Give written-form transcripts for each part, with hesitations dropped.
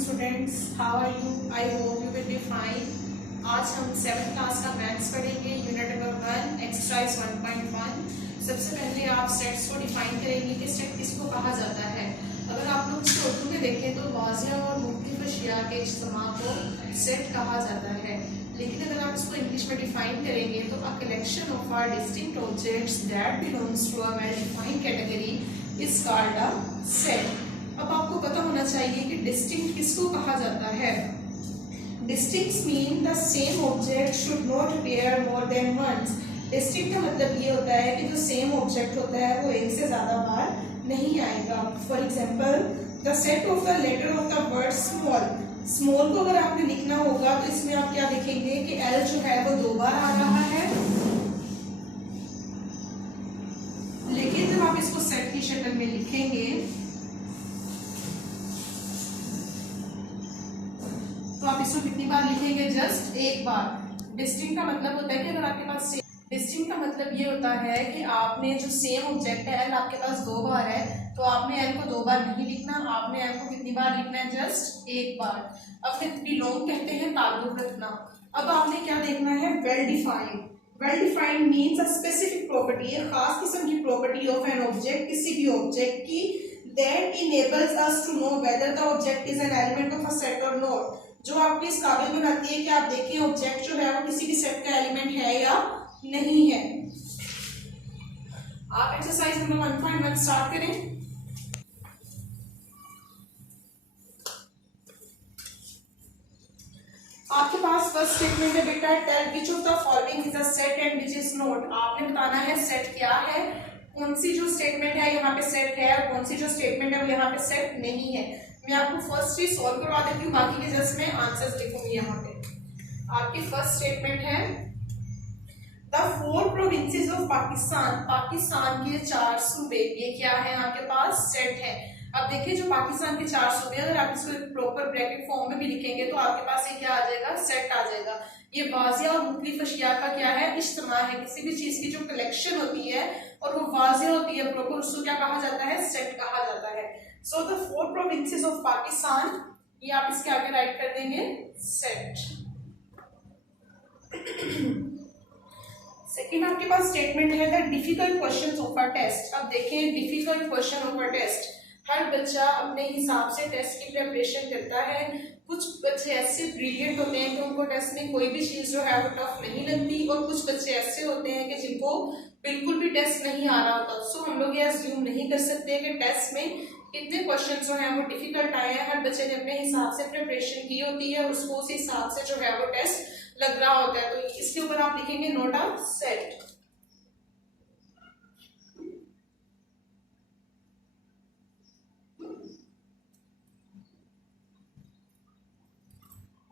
Students, how are you? I hope you will be fine. आज हम 7th class का maths पढ़ेंगे, unit number 1 exercise 1.1। सबसे पहले आप सेट्स को डिफाइन करेंगे कि सेट किसको कहा जाता है। अगर आप लोग इसको उर्दू में देखें तो वाज़िया और मुख्तलिफ अशिया के इज्तिमा को सेट कहा जाता है, लेकिन अगर आप इसको इंग्लिश में डिफाइन करेंगे तो a collection of are distinct objects that belongs to a well defined category is called a set. अब आपको पता होना चाहिए कि डिस्टिंक्ट किसको कहा जाता है। Distincts mean the same object should not appear more than once. Distinct का मतलब ये होता है कि जो सेम ऑब्जेक्ट होता है वो एक से ज्यादा बार नहीं आएगा। For example, the set of the letter of the word small. Small को अगर आपने लिखना होगा तो इसमें आप क्या लिखेंगे कि एल जो है वो 2 बार आ रहा है, लेकिन जब आप इसको सेट की शक्ल में लिखेंगे तो आप इसको कितनी बार लिखेंगे? जस्ट एक बार। डिस्टिंक्ट का मतलब होता है कि अगर आपके पास डिस्टिंक्ट का मतलब ये होता है कि आपने जो सेम ऑब्जेक्ट है एल आपके पास 2 बार है, तो आपने एल को 2 बार नहीं लिखना, आपने एल को कितनी बार लिखना है? जस्ट एक बार। अब बिलोंग कहते हैं ताल्लुक रखना। अब आपने क्या देखना है? Well defined. Well defined means a specific property, एक खास किस्म की प्रॉपर्टी ऑफ एन ऑब्जेक्ट, किसी भी ऑब्जेक्ट की, that enables us to know whether the object is an element of a set और नॉट। जो आपको इस काबिल बनाती है कि आप देखिए ऑब्जेक्ट जो है वो किसी भी सेट का एलिमेंट है या नहीं है। आप एक्सरसाइज नंबर 1.1 स्टार्ट करें। आपके पास फर्स्ट स्टेटमेंट है बेटा, tell which of the following is a set and which is not. आपने बताना है सेट क्या है, कौन सी जो स्टेटमेंट है यहाँ पे सेट है और कौन सी जो स्टेटमेंट है वो यहाँ पे सेट नहीं है। मैं आपको फर्स्ट ही सॉल्व करवा देती हूँ, बाकी के जस्ट मैं आंसर्स लिखूंगी यहाँ पे। आपकी फर्स्ट स्टेटमेंट है the 4 provinces of Pakistan. Pakistan के 4 सूबे, ये क्या है? आपके पास सेट है। अब देखिए जो पाकिस्तान के 4 सूबे, अगर आप इसको प्रॉपर ब्रैकेट फॉर्म में भी लिखेंगे तो आपके पास ये क्या आ जाएगा? सेट आ जाएगा। ये वाज़िया और मुख्तलिफ अशिया का क्या है? इज्तिमा है। किसी भी चीज की जो कलेक्शन होती है और वो वाज़िया होती है प्रॉपर, उसको क्या कहा जाता है? सेट कहा जाता है। So the 4 provinces of Pakistan, ये आप इसके आगे राइट कर देंगे सेट। सेकेंड आपके पास स्टेटमेंट है the difficult questions of a test. अब देखिए difficult question of a test, हर बच्चा अपने हिसाब से टेस्ट की प्रिपरेशन करता है। कुछ बच्चे ऐसे ब्रिलियंट होते हैं कि उनको टेस्ट में कोई भी चीज जो है वो टफ नहीं लगती, और कुछ बच्चे ऐसे होते हैं कि जिनको बिल्कुल भी टेस्ट नहीं आ रहा होता। सो हम लोग ये अज्यूम नहीं कर सकते कि टेस्ट में कितने क्वेश्चन जो है वो डिफिकल्ट आए हैं। हर बच्चे ने अपने हिसाब से प्रिपरेशन की होती है और उसको उस हिसाब से जो है वो टेस्ट लग रहा होता है। तो इसके ऊपर आप लिखेंगे not a set.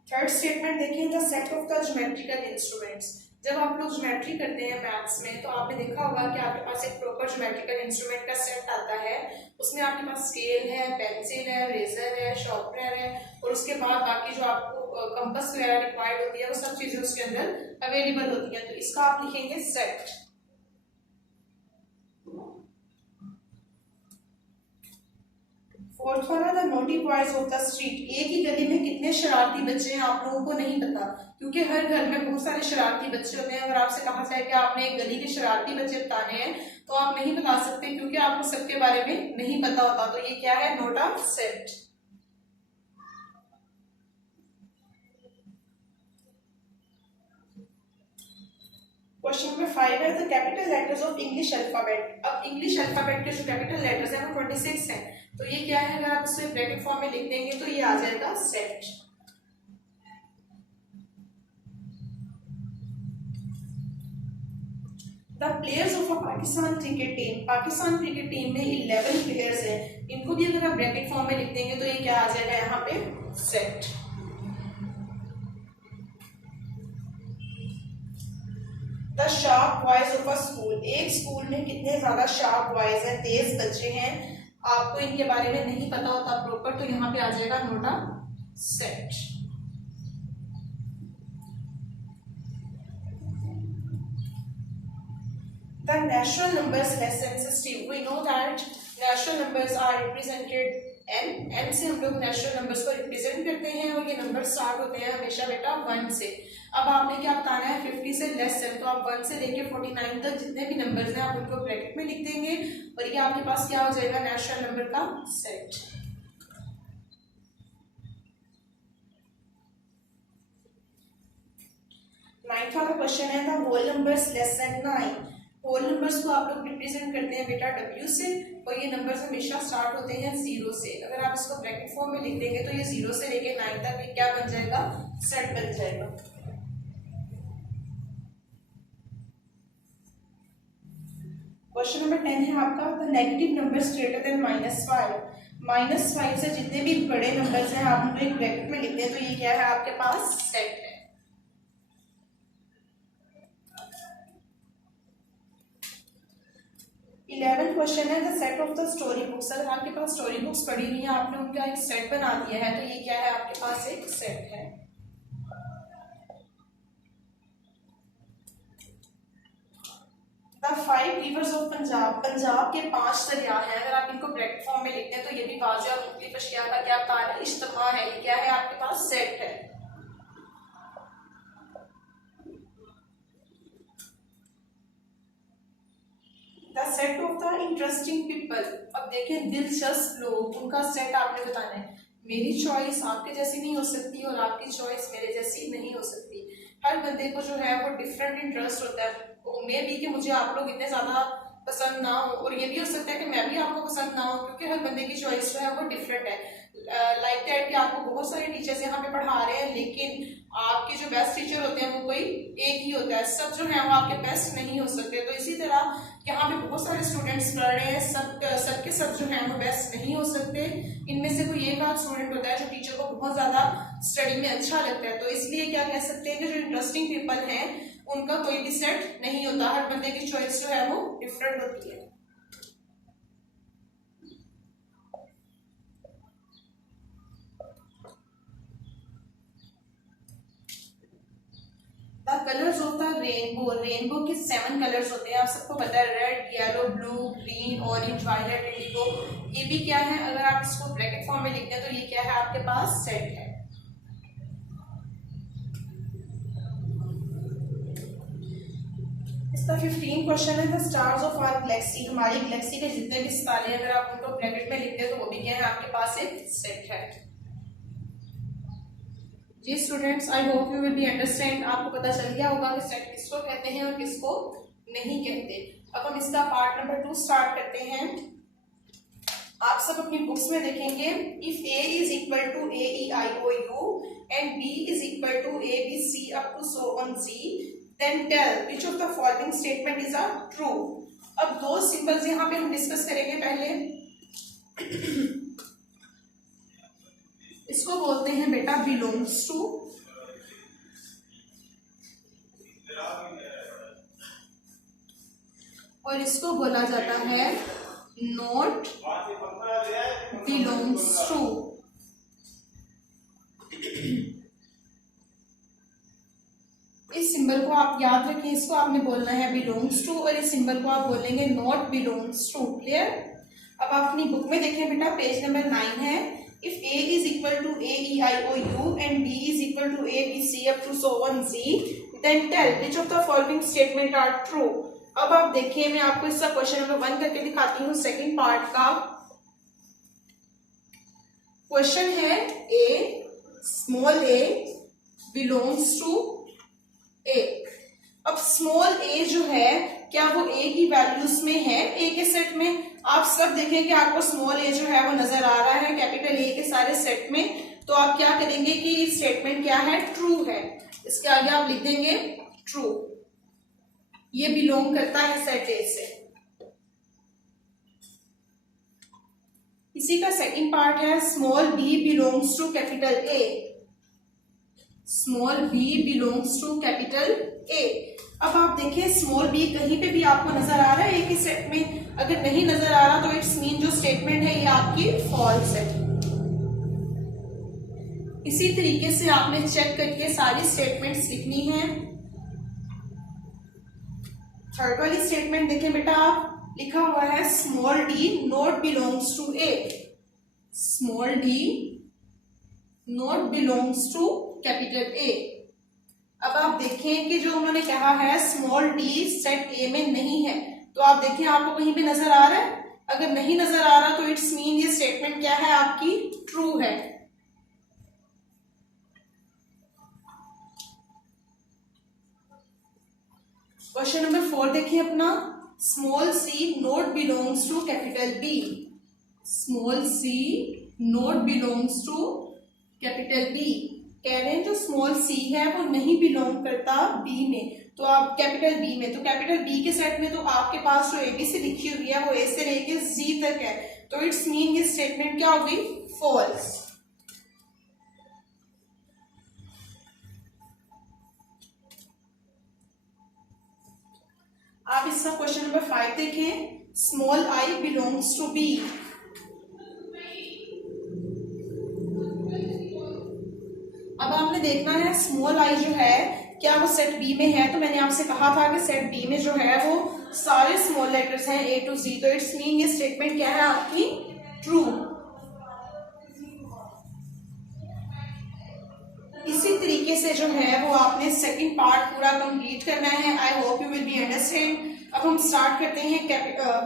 Third statement देखिए the set of the geometrical instruments. जब आप लोग ज्योमेट्री करते हैं मैथ्स में तो आपने देखा होगा कि आपके पास एक प्रॉपर ज्योमेट्रिकल इंस्ट्रूमेंट का सेट आता है। उसमें आपके पास स्केल है, पेंसिल है, रेजर है, शार्पनर है, और उसके बाद बाकी जो आपको कंपास वगैरह रिक्वायर्ड होती है वो सब चीजें उसके अंदर अवेलेबल होती हैं। तो इसका आप लिखेंगे सेट। फोर्थ वाला the naughty boys of the street. एक ही गली में कितने शरारती बच्चे हैं आप लोगों को नहीं पता, क्योंकि हर घर में बहुत सारे शरारती बच्चे होते हैं। अगर आपसे कहा जाए कि आपने एक गली के शरारती बच्चे बताने हैं तो आप नहीं बता सकते, क्योंकि आपको सबके बारे में नहीं पता होता। तो ये क्या है? Note a set. Question number 5 है the capital letters of English alphabet. अब इंग्लिश अल्फाबेट के जो कैपिटल लेटर्स हैं वो 26 हैं। तो ये क्या है? अगर आप इसे ब्रैकेट फॉर्म में लिख देंगे तो ये आ जाएगा set. The players of a Pakistan cricket team. Pakistan cricket team में 11 प्लेयर्स हैं। इनको भी अगर आप ब्रैकेट फॉर्म में लिख देंगे तो ये क्या आ जाएगा यहाँ पे? Set. The sharp boys of a school. एक स्कूल में कितने ज्यादा शार्प बॉयज हैं, तेज बच्चे हैं, आपको इनके बारे में नहीं पता होता प्रॉपर, तो यहाँ पे आ जाएगा note a set. The natural numbers less than 60. We know that natural numbers are represented N से हम लोग नेचुरल नंबर्स को रिप्रेजेंट करते हैं और ये नंबर स्टार्ट होते हैं हमेशा बेटा 1 से। अब आपने क्या बताना है 50 से लेस है, तो आप 1 से लेके 49 तक जितने भी नंबर्स हैं आप उनको ब्रैकेट में लिख देंगे और ये आपके पास क्या हो जाएगा, नेचुरल नंबर का सेट। नाइन्थ वाला क्वेश्चन है the whole numbers less than 9। Whole numbers को आप लोग रिप्रेजेंट करते हैं बेटा W से और ये नंबर्स हमेशा स्टार्ट होते हैं 0 से। अगर आप इसको ब्रैकेट फॉर्म में लिख देंगे तो ये 0 से लेके 9 तक ये क्या बन जाएगा, सेट बन जाएगा। क्वेश्चन नंबर 10 है आपका the negative numbers greater than -5। -5 से जितने भी बड़े नंबर्स हैं आप उनको एक ब्रैकेट में लिखते हैं तो ये क्या है आपके पास, सेट है। 11th क्वेश्चन है the set of the story books. अगर आपके पास स्टोरी बुक्स पढ़ी हुई है आपने उनका एक सेट बना दिया है तो ये क्या है आपके पास, एक सेट है। The 5 reverse of Punjab. Punjab के 5 दरिया हैं, अगर आप इनको ब्रैकेट फॉर्म में लिखते हैं तो ये भी वाज़ेह और मुख्तलिफ अशिया का क्या बता है, इज्तिमा है। ये क्या है आपके पास, सेट है। The set of the interesting people. अब देखें दिलचस्प लोग, उनका सेट आपने बताना है। मेरी चॉइस आपके जैसी नहीं हो सकती और आपकी चॉइस मेरे जैसी नहीं हो सकती। हर बंदे को जो है वो डिफरेंट इंटरेस्ट होता है। उम्मीद भी कि मुझे आप लोग इतने ज्यादा पसंद ना हो और ये भी हो सकता है कि मैं भी आपको पसंद ना हो, क्योंकि हर बंदे की चॉइस जो है वो डिफरेंट है। लाइक दैट कि आपको बहुत सारे टीचर्स यहाँ पे पढ़ा रहे हैं लेकिन आपके जो बेस्ट टीचर होते हैं वो कोई एक ही होता है, सब जो है वो आपके बेस्ट नहीं हो सकते। तो इसी तरह यहाँ पे बहुत सारे स्टूडेंट्स पढ़ रहे हैं, सब के सब जो हैं वो बेस्ट नहीं हो सकते। इनमें से कोई एक आध स्टूडेंट होता है जो टीचर को बहुत ज्यादा स्टडी में अच्छा लगता है। तो इसलिए क्या कह सकते हैं कि जो इंटरेस्टिंग पीपल हैं उनका कोई भी सेट नहीं होता, हर बंदे की चॉइस जो है वो डिफरेंट होती है। The colours of the rainbow. Rainbow के 7 कलर्स होते हैं, आप सबको पता है, red, yellow, blue, green, orange, violet, indigo. ये भी क्या है, अगर आप इसको ब्रैकेट फॉर्म में लिखते हैं तो ये क्या है आपके पास, सेट है। इसका 15 क्वेश्चन है the stars of our galaxy. हमारी गैलेक्सी के जितने भी सितारे हैं अगर आप उनको ब्रैकेट में लिखते हैं तो वो भी क्या है आपके पास एक सेट है। जी students, I hope you will be understand. आपको पता चल गया होगा कि सेट किसको कहते हैं और किसको नहीं कहते। अब हम इसका पार्ट नंबर 2 स्टार्ट करते हैं। आप सब अपनी बुक्स में देखेंगे, if A is equal to A E I O U and B is equal to A B C up to so on G, then tell which of the following statement is a true. अब 2 symbols यहाँ पे हम discuss करेंगे। पहले इसको बोलते हैं बेटा बिलोंग्स टू, और इसको बोला जाता है नॉट बिलोंग्स टू। इस सिंबल को आप याद रखें, इसको आपने बोलना है बिलोंग्स टू और इस सिंबल को आप बोलेंगे नॉट बिलोंग्स टू। क्लियर। अब आप अपनी बुक में देखें बेटा, पेज नंबर 9 है। If A is equal to A E I O U and B is equal to A B C up to so on Z, then tell which of the following statement are true। अब आप देखिए, मैं आपको इसका question number 1 करके दिखाती हूँ। Second part का क्वेश्चन है A small a belongs to A। अब स्मॉल a जो है क्या वो A की वैल्यूज में है, A के सेट में। आप सब देखें कि आपको स्मॉल a जो है वो नजर आ रहा है कैपिटल A के सारे सेट में। तो आप क्या करेंगे कि स्टेटमेंट क्या है, ट्रू है। इसके आगे आप लिख देंगे ट्रू, ये बिलोंग करता है सेट A से। इसी का सेकंड पार्ट है small b belongs to capital A। Small b belongs to capital A। अब आप देखिए स्मॉल b कहीं पे भी आपको नजर आ रहा है A के सेट में। अगर नहीं नजर आ रहा तो इट्स मीन जो स्टेटमेंट है ये आपकी फॉल्स है। इसी तरीके से आपने चेक करके सारी स्टेटमेंट्स लिखनी है। थर्ड वाली स्टेटमेंट देखें बेटा, आप लिखा हुआ है small d not belongs to A। Small D not belongs to capital A. अब आप देखें कि जो उन्होंने कहा है स्मॉल डी सेट ए में नहीं है, तो आप देखें आपको कहीं पे नजर आ रहा है? अगर नहीं नजर आ रहा तो इट्स मीन ये स्टेटमेंट क्या है आपकी, ट्रू है। क्वेश्चन नंबर 4 देखिए अपना, small C not belongs to capital B. Small C not belongs to capital B. कह रहे हैं जो स्मॉल सी है वो नहीं बिलोंग करता बी में, तो आप कैपिटल बी में, तो कैपिटल बी के सेट में तो आपके पास जो एबीसी लिखी हुई है वो ए से लेके जी तक है, तो इट्स मीन ये स्टेटमेंट क्या होगी, फॉल्स। आप इसका क्वेश्चन नंबर 5 देखें, small I belongs to B. अब आपने देखना है स्मॉल आई जो है क्या वो सेट बी में है, तो मैंने आपसे कहा था कि सेट बी में जो है वो सारे स्मॉल लेटर्स हैं ए टू जी, तो इट्स मीन ये स्टेटमेंट क्या है आपकी, ट्रू। इसी तरीके से जो है वो आपने सेकंड पार्ट पूरा कंप्लीट करना है। I hope you will be understand. अब हम स्टार्ट करते हैं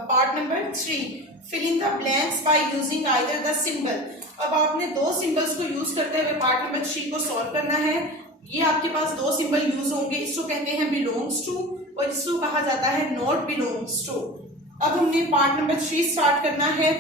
part number 3, fill in the blanks by using either the symbol. अब आपने दो सिंबल्स को यूज करते हुए पार्ट नंबर 3 को सॉल्व करना है। ये आपके पास दो सिंबल यूज होंगे, इसको कहते हैं बिलोंग्स टू और इसको कहा जाता है नॉट बिलोंग्स टू। अब हमने पार्ट नंबर 3 स्टार्ट करना है।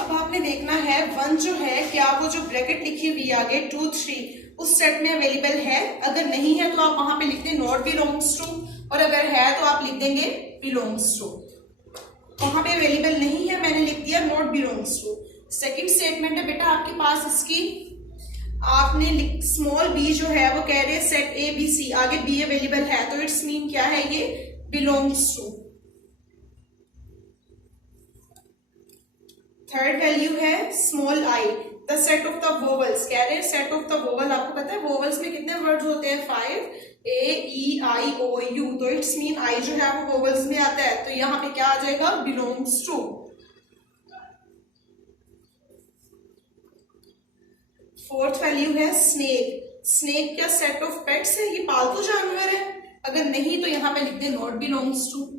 अब आपने देखना है 1 जो है क्या वो जो ब्रैकेट लिखी हुई आगे 2 3 उस सेट में अवेलेबल है, अगर नहीं है तो आप वहां पे लिख दें नॉट बिलोंग्स टू, और अगर है तो आप लिख देंगे बिलोंग्स टू। वहां पे अवेलेबल नहीं है, मैंने लिख दिया not belongs to. Second statement है बेटा आपके पास इसकी, आपने स्मॉल बी जो है वो कह रहे हैं सेट ए बी सी, आगे बी अवेलेबल है, तो इट्स मीन क्या है ये, बिलोंग्स टू। थर्ड वैल्यू है small I the set of the vowels, कह रहे हैं सेट ऑफ द वोवल। आपको पता है वोवल्स में कितने वर्ड्स होते हैं, 5, ए ई आई ओ यू, तो इट्स मीन आई जो है वो वोवल्स में आता है, तो यहाँ पे क्या आ जाएगा, बिलोंग्स टू। फोर्थ वैल्यू है स्नेक। स्नेक क्या सेट ऑफ पेट्स है, ये पालतू जानवर है, अगर नहीं तो यहाँ पे लिख दे नॉट बिलोंग्स टू।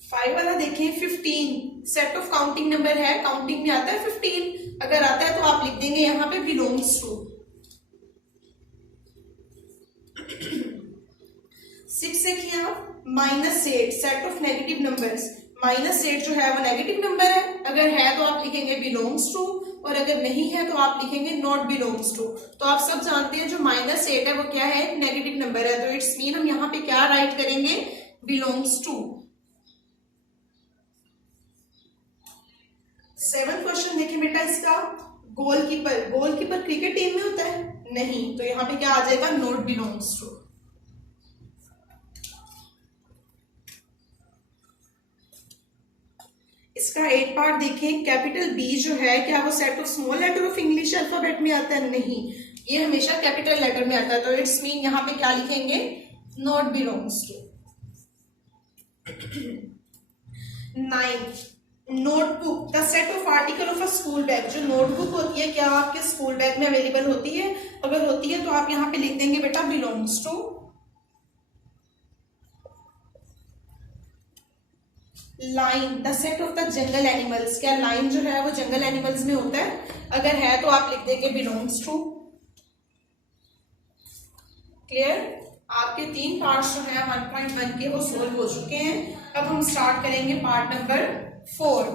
5 वाला देखें 15 सेट ऑफ काउंटिंग नंबर है, काउंटिंग में आता है 15, अगर आता है तो आप लिख देंगे यहाँ पे बिलोंग्स टू। 6 देखिए आप -8 सेट ऑफ नेगेटिव नंबर्स। -8 जो है वो नेगेटिव नंबर है, अगर है तो आप लिखेंगे बिलोंग्स टू, और अगर नहीं है तो आप लिखेंगे नॉट बिलोंग्स टू। तो आप सब जानते हैं जो -8 है वो क्या है, नेगेटिव नंबर है, तो इट्स मीन हम यहाँ पे क्या राइट करेंगे, बिलोंग्स टू। 7 क्वेश्चन देखिए बेटा इसका, गोलकीपर। गोलकीपर क्रिकेट टीम में होता है, नहीं, तो यहाँ पे क्या आ जाएगा, नॉट बिलोंग्स टू। इसका 8 पार्ट देखें, कैपिटल बी जो है क्या वो set of small letter of English alphabet में आता है, नहीं, ये हमेशा कैपिटल लेटर में आता है, तो इट्स मीन यहाँ पे क्या लिखेंगे, not belongs to. 9 notebook the set of article of a school bag. जो नोटबुक होती है क्या आपके स्कूल बैग में अवेलेबल होती है, अगर होती है तो आप यहाँ पे लिख देंगे बेटा belongs to. Lion the set of the jungle animals. क्या लाइन जो है वो जंगल एनिमल्स में होता है, अगर है तो आप लिख देंगे बिलोंग्स टू। क्लियर, आपके 3 पार्ट्स जो है 1.1 के वो सोल्व हो चुके हैं। अब हम स्टार्ट करेंगे पार्ट नंबर 4।